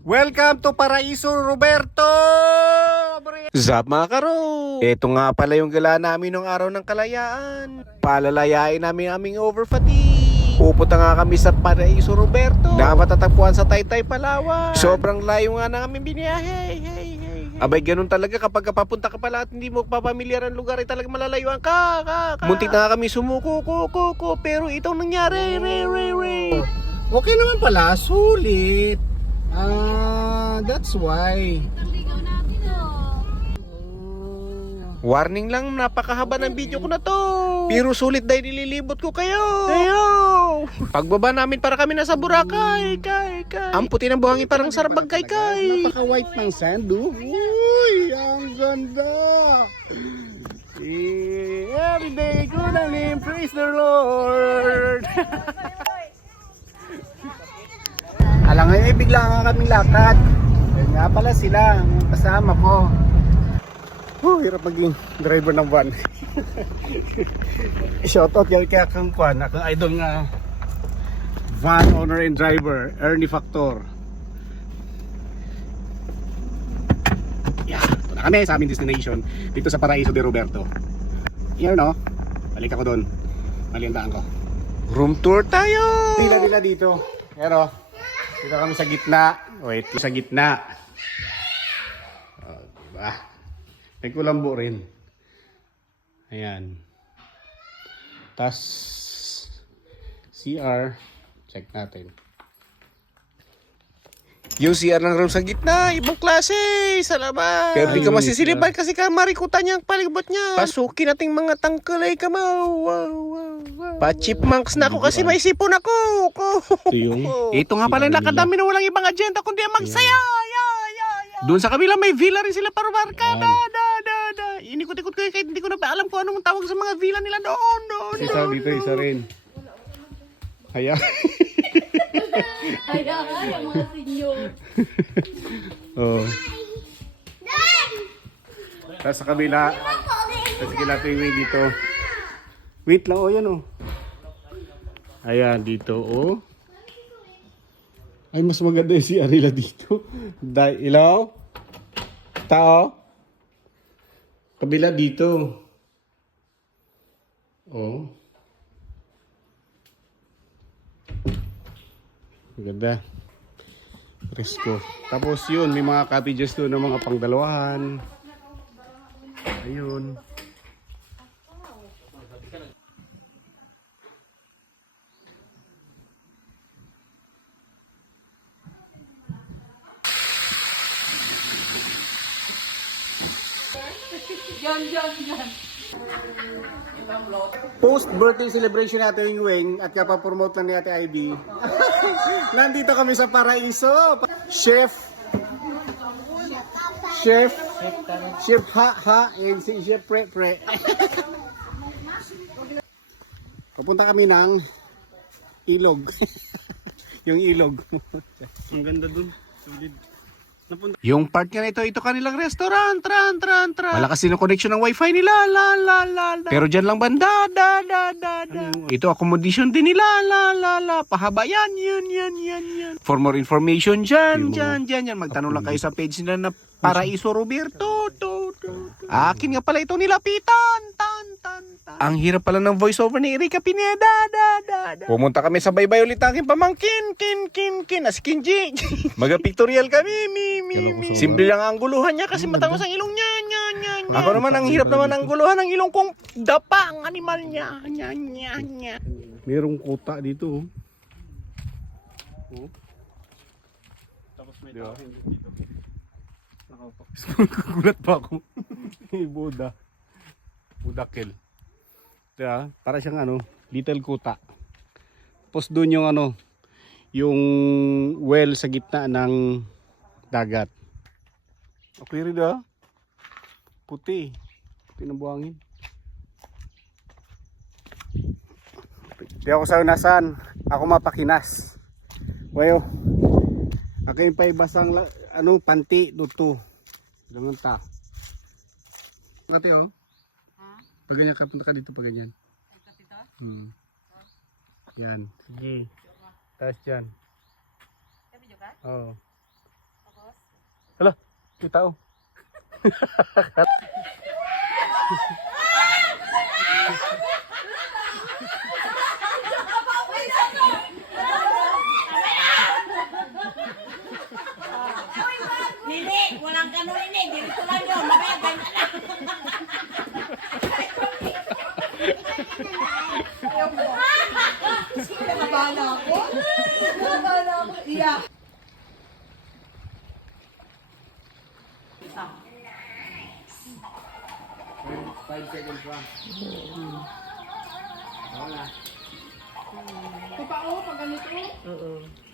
Welcome to Paraiso, Roberto! Zap mga karo! Ito nga pala yung gala namin nung araw ng kalayaan. Palalayain namin aming overfatigue. Pupunta nga kami sa Paraiso, Roberto, na matatagpuan sa Taytay, Palawan. Sobrang layo nga na aming biniyahe. Abay, ganun talaga kapag papunta ka pala at hindi mo papamilyar ang lugar, ay talaga malalayuan ka. Muntik na nga kami sumuko, pero itong nangyari, Okay naman pala, sulit. That's why. Warning lang, napakahaba ng video ko na to. Pero sulit dahil nililibot ko kayo. Pagbaba namin para kami nasa Boracay. Ang puti ng buhangin parang sarabag kay. Napaka-white ng sand, oh. Uy, ang ganda. Every day ko na praise the Lord. Alam nga, bigla nga kaming lakad. Yan nga pala sila, ang kasama ko. Hirap maging driver ng van. Shoutout yan kaya kang kwan, akong idol nga van owner and driver, Ernie Factor. Ito na kami sa aming destination dito sa Paraiso de Roberto. Yan no, balik ako doon. Maliandaan ko. Room tour tayo. Tila nila dito. Pero dito kami sa gitna. Wait, sa gitna. Diba? May kulambo rin. Ayan. Tas CR. Check natin. Yung CR ng room sa gitna, ibang klase, sa labas. Pero di ka masisiliban kasi marikutan niya ang palibot niya. Pasukin nating mga tangkalay kamaw. Wow. Pa-chipmunks na ako kasi may sipon ako. Ito nga pala nakadami na walang ibang agenda kundi ang magsaya. Doon sa kabila may villa rin sila para barkada. Inikot-ikot ko kahit hindi ko na alam kung anong tawag sa mga villa nila doon. Isa dito, isa rin. Haya. Kaya mga senyor. Oh. Tapos sa kabila. Tapos kinatuwing dito. Wait lang, oh yan oh. Ayan, dito oh. Ay, mas maganda yung si Arila dito. Ilaw? Tao? Kabila dito. Oh. Maganda. Presko. Tapos yun, may mga cottages doon ng mga pangdalawahan. Ayun. Yan. Post-birthday celebration natin yung Wing at kapapromote lang ni Ate Ivy. Nandito kami sa Paraiso. Chef ha, and si Chef Pre. Papunta kami ng ilog. Yung ilog. Ang ganda dun. Solid. Yung part nga na ito kanilang restaurant. Malakas din ang connection ng wifi nila. Pero dyan lang banda. Ito accommodation din nila. Pahaba yan. For more information dyan. Magtanong lang kayo sa page nila na Paraiso Roberto. Akin nga pala ito nilapitan. Ang hirap pala ng voiceover ni Erika Pineda. Pumunta kami sa baybay ulit aking pamangkin. As Kinji. Maga-pictorial kami. Simple lang ang guluhan niya kasi matangos ang ilong niya. Ako naman ang hirap naman ang guluhan ng ilong kong dapa ang animal niya. Merong kuta dito. Oh. Tapos may tao dito. Gulat pa ako. Budakil. Diba? Para siyang little kuta. Tapos doon yung yung well sa gitna ng dagat. Okay rin ah. Puti ng buhangin. Di ako sa unasan. Ako mapakinas. Wayo. Ako yung paibasang panti duto. Ganun ta. Ate oh. Pag ganyan ka, punta ka dito pag ganyan. Yan. Sige. Taas dyan. Oo. Kita oh. Hindi, walang ganun ini. Dito lang yun. Mamaya ganyan na. Nakabala ako. Nakabala ako. Iyak.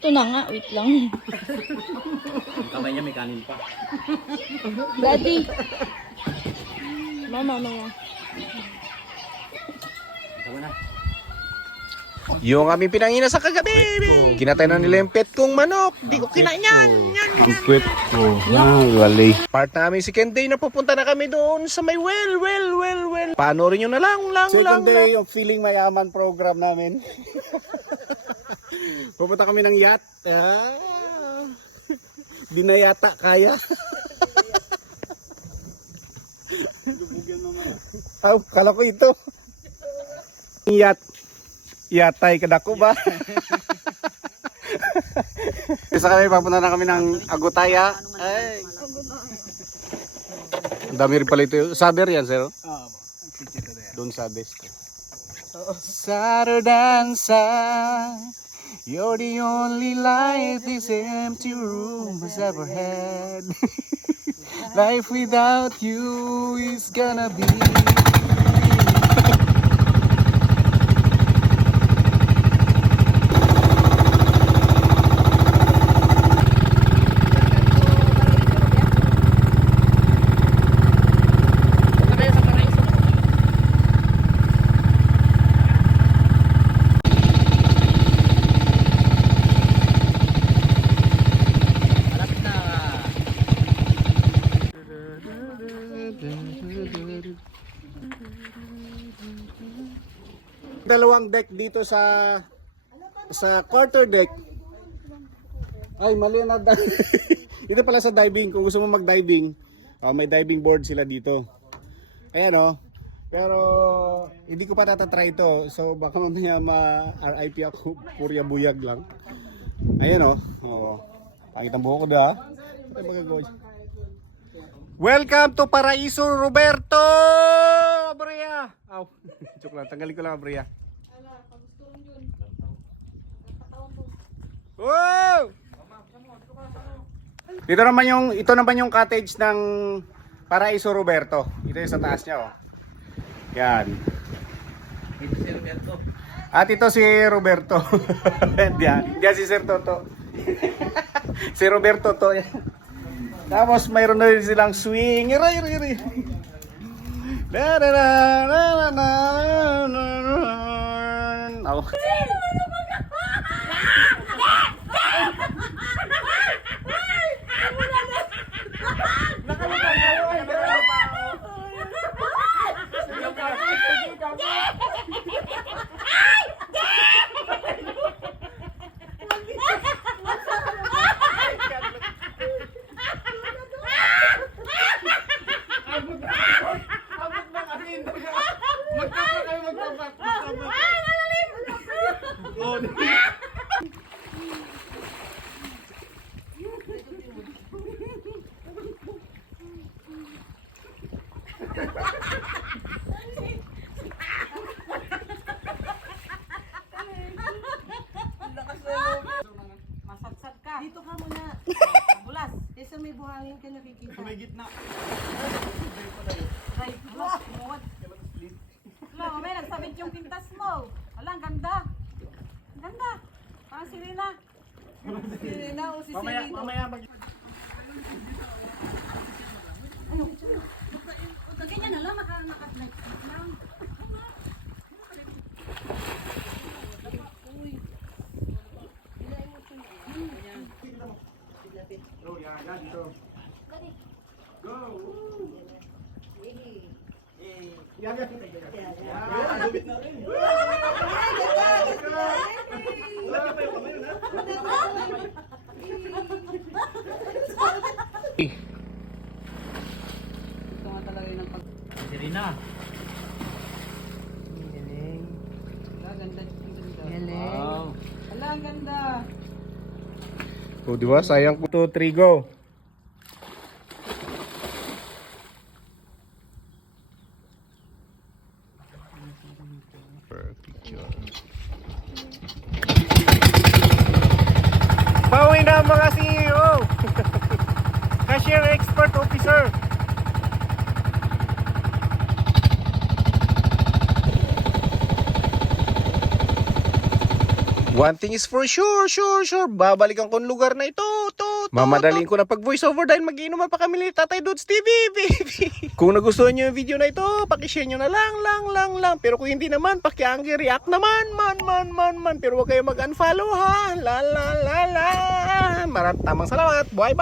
Ito na nga, wait lang. Kamay niya may kanin pa. Daddy. Mama, mama. Tama na. Yung aming pinangina sa kagabi. Kinatay na nila yung pet kong manok. Di ko kinain yan. Ang kwet ko. Wali. Part namin si Kenday na pupunta na kami doon sa may well. Panoorin nyo na lang. Second day yung Feeling Mayaman program namin. Pupunta kami ng yacht. Di na yata kaya. Aw, kala ko ito. Yacht. Yatay kadako ba? Isa kami, papunta na kami ng Agutaya. Ay. Ang dami rin pala ito. Saber yan, sir? Doon sa desk. Sadder than sun, you're the only light this empty room has ever had. Life without you is gonna be. Dalawang deck dito sa quarter deck. Ay, mali na. Ito pala sa diving. Kung gusto mo mag-diving, may diving board sila dito. Ayan oh. Pero hindi ko pa tatatry ito. So baka mamaya ma-RIP ako. Purya buyag lang. Ayan oh. Oo. Pangit ang buhok ko da. Ito magagawin. Welcome to Paraiso, Roberto! Abrea! Aw, joke lang. Tanggalin ko lang, Abrea. Wow! Ito naman yung cottage ng Paraiso, Roberto. Ito yung sa taas niya, oh. Yan. Ito si Roberto. At ito si Roberto. Diyan si Sir Toto. Si Roberto to. Tapos mayroon na rin silang swing. Iri. Oh. Masadsad ka. Dito ka muna. Bulas. Kaysa may buhangin ka nakikita. May gitna. Right. Bulas. Tumuwad. Wala, mamaya nagsabit yung pintas mo. Wala, ang ganda. Ang ganda. Parang si Rina. Sirena o si Sirino. Mamaya mag... Ganyan na lang, naka-flight lang. O, di ba? Sayang ko to, trigo. Bawi na mga CEO! Cashier Expert Officer! One thing is for sure, babalikan ko ang lugar na ito, Mamadaling ko na pag voice over dahil mag-iinuman pa kami ni Tatay Dudes TV, baby. Kung nagustuhan nyo yung video na ito, pakishare nyo na lang. Pero kung hindi naman, paki-angry react naman, man. Pero huwag kayo mag-unfollow ha, la. Tamang salamat, bye.